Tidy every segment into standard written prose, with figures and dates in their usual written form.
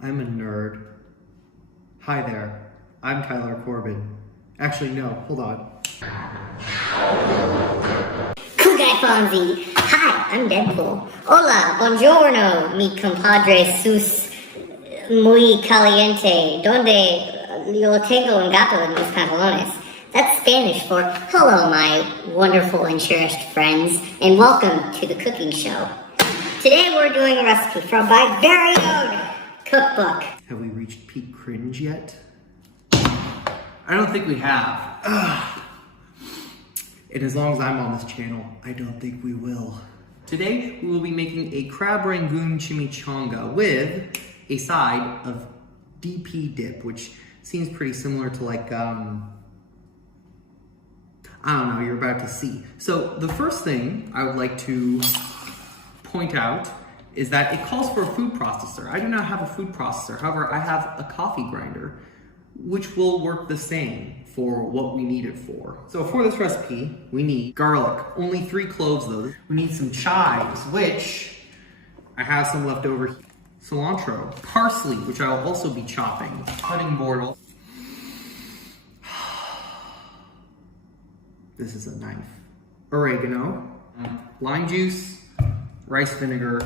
I'm a nerd. Hi there, I'm Tyler Corbin. Actually, no, hold on. Cool guy Fonzie. Hi, I'm Deadpool. Hola, buongiorno, mi compadre sus muy caliente. Donde yo tengo un gato en mis pantalones. That's Spanish for hello, my wonderful and cherished friends, and welcome to the cooking show. Today we're doing a recipe from my very own cookbook. Have we reached peak cringe yet? I don't think we have. Ugh. And as long as I'm on this channel, I don't think we will. Today, we will be making a Crab Rangoon Chimichanga with a side of DP dip, which seems pretty similar to like, I don't know, you're about to see. So the first thing I would like to point out is that it calls for a food processor. I do not have a food processor. However, I have a coffee grinder, which will work the same for what we need it for. So for this recipe, we need garlic, only 3 cloves though. We need some chives, which I have some left over. Cilantro, parsley, which I will also be chopping, cutting board. This is a knife. Oregano, lime juice, rice vinegar,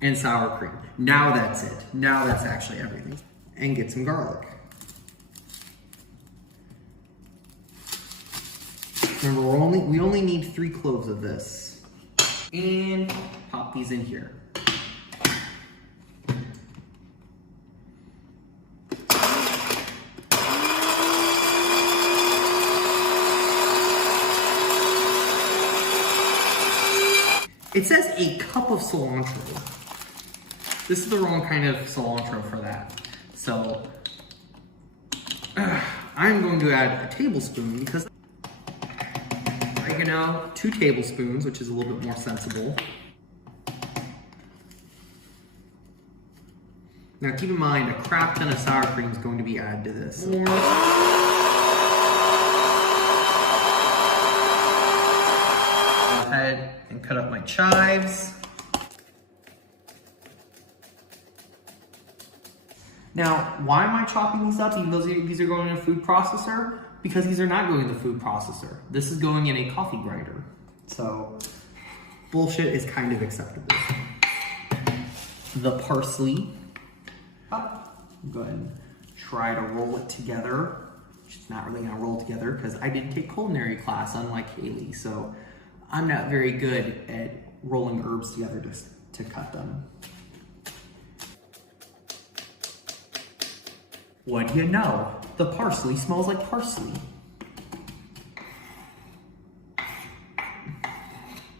and sour cream. Now that's it. Now that's actually everything. And get some garlic. Remember, we only need 3 cloves of this. And pop these in here. It says a cup of cilantro. This is the wrong kind of cilantro for that. So, I'm going to add a tablespoon because oregano, 2 tablespoons, which is a little bit more sensible. Now keep in mind, a crap ton of sour cream is going to be added to this. Go ahead and cut up my chives. Now, why am I chopping these up even though these are going in a food processor? Because these are not going in the food processor. This is going in a coffee grinder. So, bullshit is kind of acceptable. The parsley. Go ahead and try to roll it together. It's not really gonna roll together because I didn't take culinary class, unlike Haley. So, I'm not very good at rolling herbs together to cut them. What do you know? The parsley smells like parsley.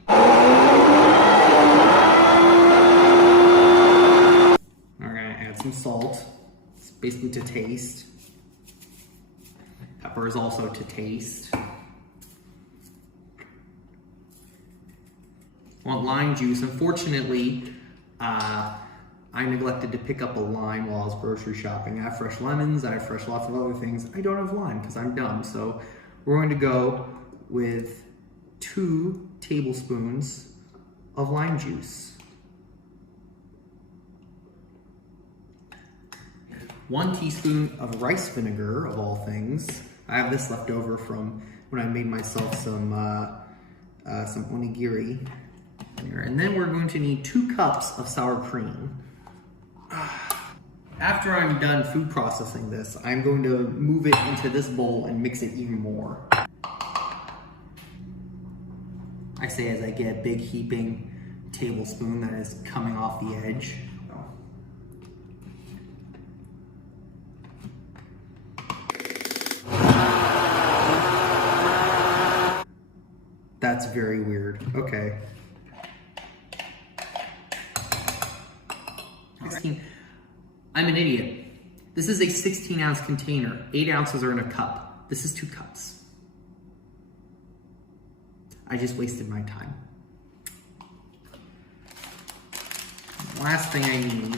We're gonna add some salt. It's basically to taste. Pepper is also to taste. Want lime juice. Unfortunately, I neglected to pick up a lime while I was grocery shopping. I have fresh lemons, I have fresh lots of other things. I don't have lime because I'm dumb. So we're going to go with 2 tablespoons of lime juice. 1 teaspoon of rice vinegar, of all things. I have this left over from when I made myself some onigiri. And then we're going to need 2 cups of sour cream. After I'm done food processing this, I'm going to move it into this bowl and mix it even more. I say as I get a big heaping tablespoon that is coming off the edge. That's very weird. Okay. 16. I'm an idiot. This is a 16-ounce container. 8 ounces are in a cup. This is 2 cups. I just wasted my time. Last thing I need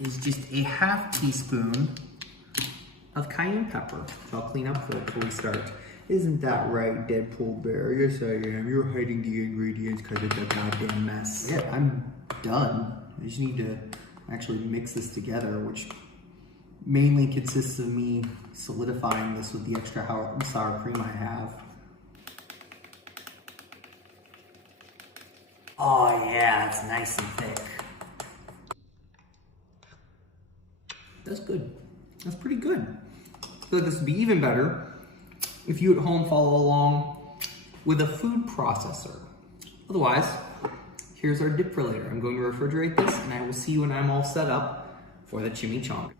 is just a half teaspoon of cayenne pepper, which I'll clean up before we start. Isn't that right, Deadpool Bear? Yes, I am. You're hiding the ingredients because it's a goddamn mess. Yeah, I'm done. I just need to actually mix this together, which mainly consists of me solidifying this with the extra sour cream I have. Oh yeah, it's nice and thick. That's good. That's pretty good. I feel like this would be even better if you at home follow along with a food processor. Otherwise, here's our dip for later. I'm going to refrigerate this, and I will see you when I'm all set up for the chimichanga.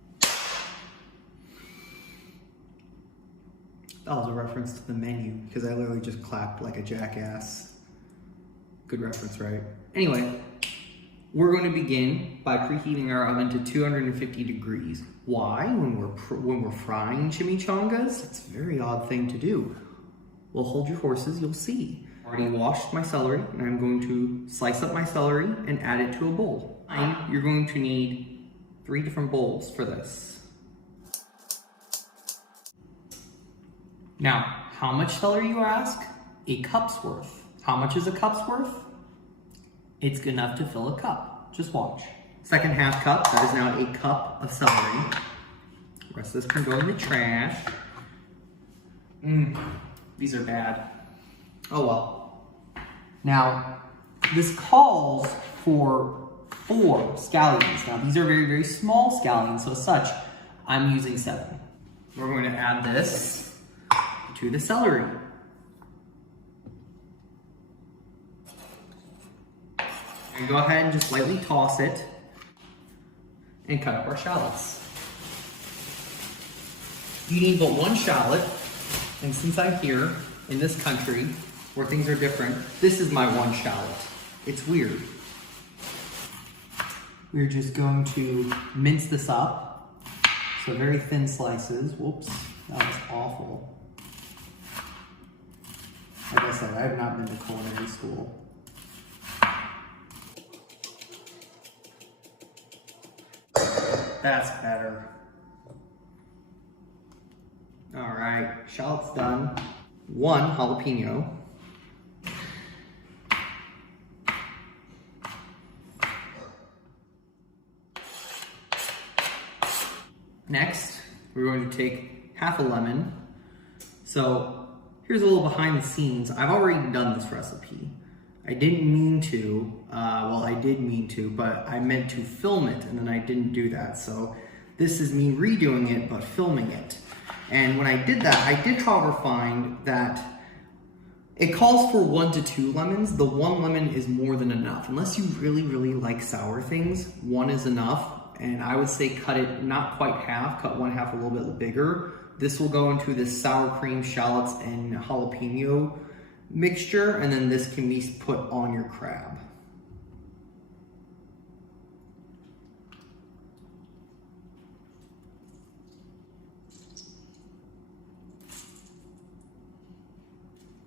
That was a reference to the menu, because I literally just clapped like a jackass. Good reference, right? Anyway, we're going to begin by preheating our oven to 250 degrees. Why? When we're frying chimichangas, it's a very odd thing to do. Well, hold your horses, you'll see. I already washed my celery, and I'm going to slice up my celery and add it to a bowl. You're going to need 3 different bowls for this. Now, how much celery, you ask? A cup's worth. How much is a cup's worth? It's good enough to fill a cup. Just watch. Second half cup, that is now a cup of celery. The rest of this can go in the trash. These are bad. Oh well. Now, this calls for 4 scallions. Now, these are very, very small scallions, so as such, I'm using 7. We're going to add this to the celery. And go ahead and just lightly toss it and cut up our shallots. You need but 1 shallot, and since I'm here in this country where things are different, this is my 1 shallot. It's weird. We're just going to mince this up. So very thin slices. Whoops, that was awful. Like I said, I have not been to culinary school. That's better. All right, shallot's done. 1 jalapeno. Next, we're going to take half a lemon. So here's a little behind the scenes. I've already done this recipe. I didn't mean to, well, I did mean to, but I meant to film it, and then I didn't do that. So this is me redoing it, but filming it. And when I did that, I did, however, find that it calls for 1 to 2 lemons. The 1 lemon is more than enough. Unless you really, really like sour things, 1 is enough. And I would say cut it not quite half, cut 1 half a little bit bigger. This will go into this sour cream, shallots, and jalapeno mixture, and then this can be put on your crab.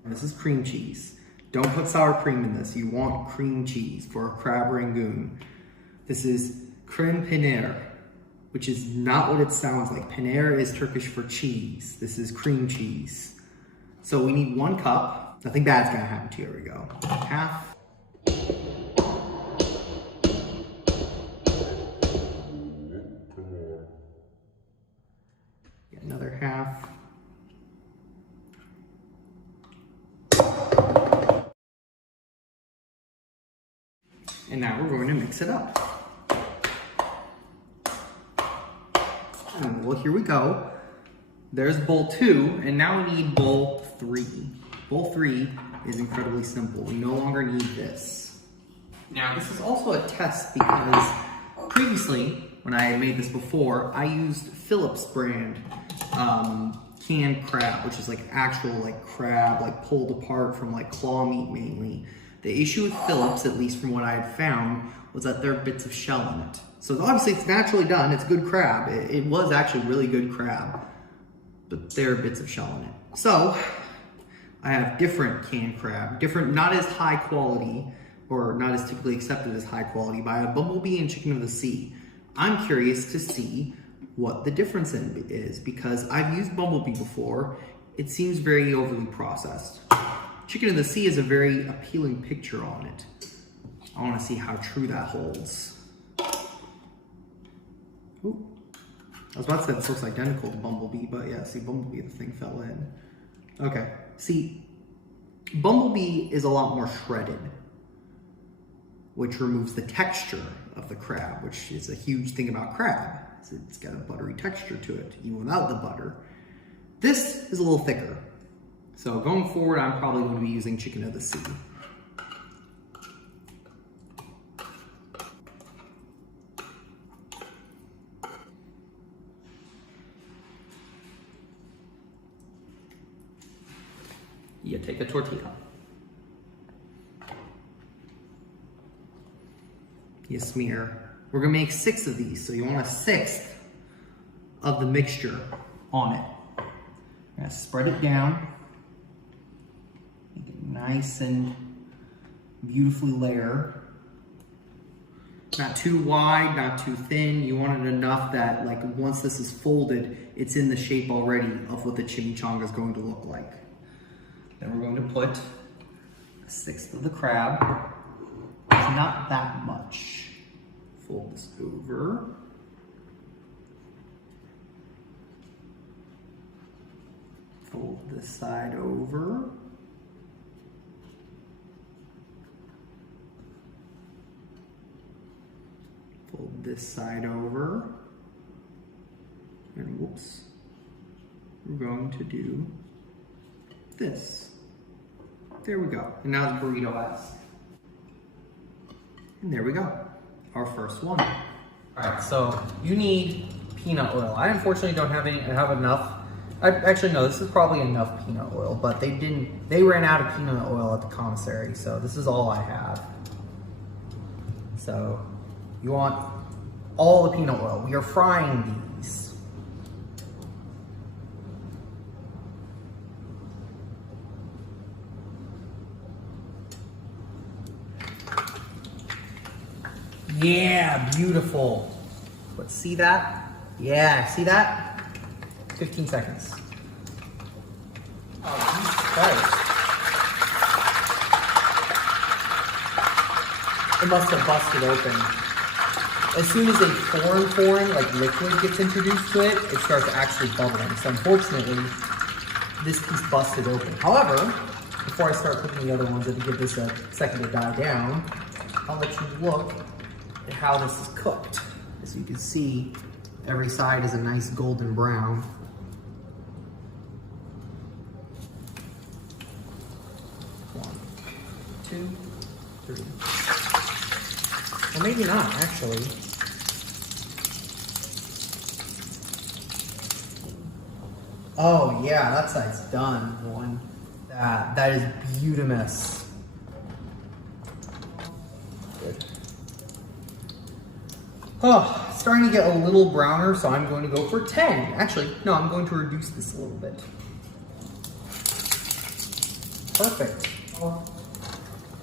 And this is cream cheese. Don't put sour cream in this. You want cream cheese for a Crab Rangoon. This is creme peanir, which is not what it sounds like. Peanir is Turkish for cheese. This is cream cheese. So we need 1 cup. Nothing bad's gonna happen to you. Here we go. Half. Get another half. And now we're going to mix it up. Well, here we go. There's bowl 2, and now we need bowl 3. Bowl 3 is incredibly simple. We no longer need this. Now, this is also a test because previously, when I made this before, I used Phillips brand canned crab, which is like actual like crab, like pulled apart from like claw meat mainly. The issue with Phillips, at least from what I had found, was that there are bits of shell in it. So obviously it's naturally done, it's good crab. It was actually really good crab, but there are bits of shell in it. So I have different canned crab, different, not as high quality, or not as typically accepted as high quality, by a Bumblebee and Chicken of the Sea. I'm curious to see what the difference is, because I've used Bumblebee before. It seems very overly processed. Chicken of the Sea is a very appealing picture on it. I want to see how true that holds. Ooh. I was about to say this looks identical to Bumblebee, but yeah, see, Bumblebee, the thing fell in. Okay, see, Bumblebee is a lot more shredded, which removes the texture of the crab, which is a huge thing about crab. It's got a buttery texture to it, even without the butter. This is a little thicker. So going forward, I'm probably going to be using chicken of the sea. You take a tortilla. You smear. We're gonna make 6 of these, so you want 1/6 of the mixture on it. You're gonna spread it down. Make it nice and beautifully layer. Not too wide, not too thin. You want it enough that, like, once this is folded, it's in the shape already of what the chimichanga is going to look like. Then we're going to put 1/6 of the crab. It's not that much. Fold this over. Fold this side over. Fold this side over. And whoops, we're going to do this. There we go. And now it's burrito-esque. And there we go. Our first one. All right, so you need peanut oil. I unfortunately don't have any. I have enough. Actually, no, this is probably enough peanut oil, but they ran out of peanut oil at the commissary, so this is all I have. So you want all the peanut oil. We are frying these. Yeah, beautiful. Let's see that. Yeah, see that? 15 seconds. Oh, Jesus Christ. It must have busted open. As soon as a foreign, like liquid gets introduced to it, it starts actually bubbling. So unfortunately, this piece busted open. However, before I start cooking the other ones and to give this a second to die down, I'll let you look at how this is cooked. As you can see, every side is a nice golden brown. One, two, three. Well, maybe not, actually. Oh yeah, that side's done. One. That is beautimous. Good. Oh, it's starting to get a little browner, so I'm going to go for 10. Actually, no, I'm going to reduce this a little bit. Perfect.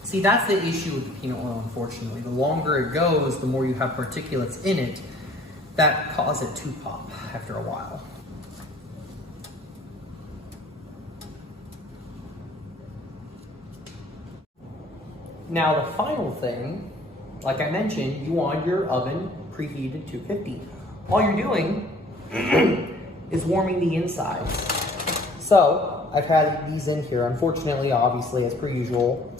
See, that's the issue with the peanut oil, unfortunately. The longer it goes, the more you have particulates in it that cause it to pop after a while. Now, the final thing, like I mentioned, you want your oven preheated to 250. All you're doing is warming the insides. So, I've had these in here. Unfortunately, obviously, as per usual,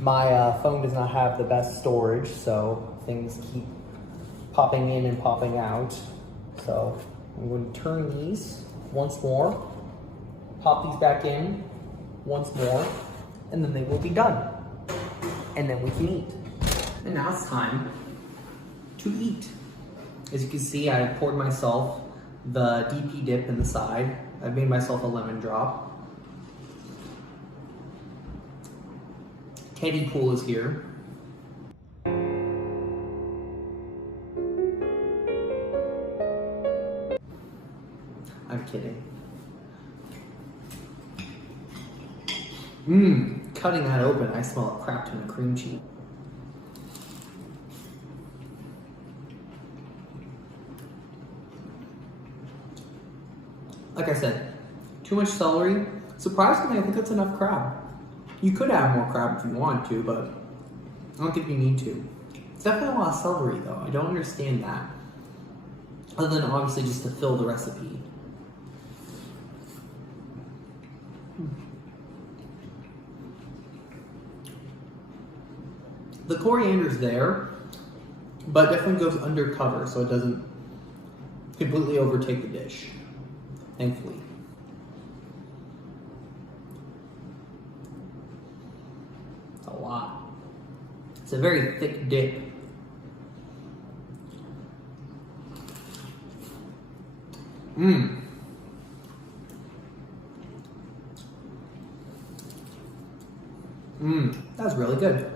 my phone does not have the best storage, so things keep popping in and popping out. So, I'm going to turn these once more, pop these back in once more, and then they will be done. And then we can eat. And now it's time to eat. As you can see, I poured myself the DP dip in the side. I've made myself a lemon drop. Teddy Pool is here. I'm kidding. Cutting that open, I smell a crap ton of cream cheese. Like I said, too much celery. Surprisingly, I think that's enough crab. You could add more crab if you want to, but I don't think you need to. It's definitely a lot of celery though. I don't understand that. other than obviously just to fill the recipe. The coriander's there, but definitely goes undercover so it doesn't completely overtake the dish, thankfully. It's a lot. It's a very thick dip. Mmm. Mmm, that's really good.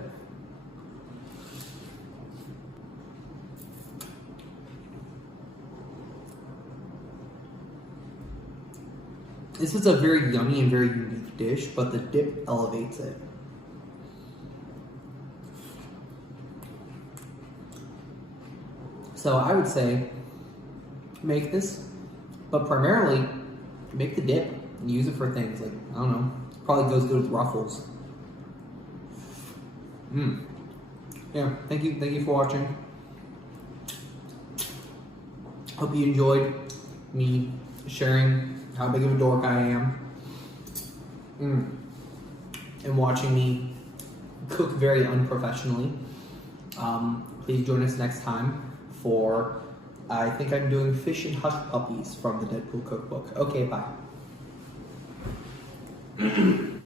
This is a very yummy and very unique dish, but the dip elevates it. So I would say make this, but primarily make the dip and use it for things like, I don't know, probably goes good with Ruffles. Yeah, thank you for watching. Hope you enjoyed me sharing how big of a dork I am. And watching me cook very unprofessionally. Please join us next time for, I think I'm doing fish and hush puppies from the Deadpool Cookbook. Okay, bye.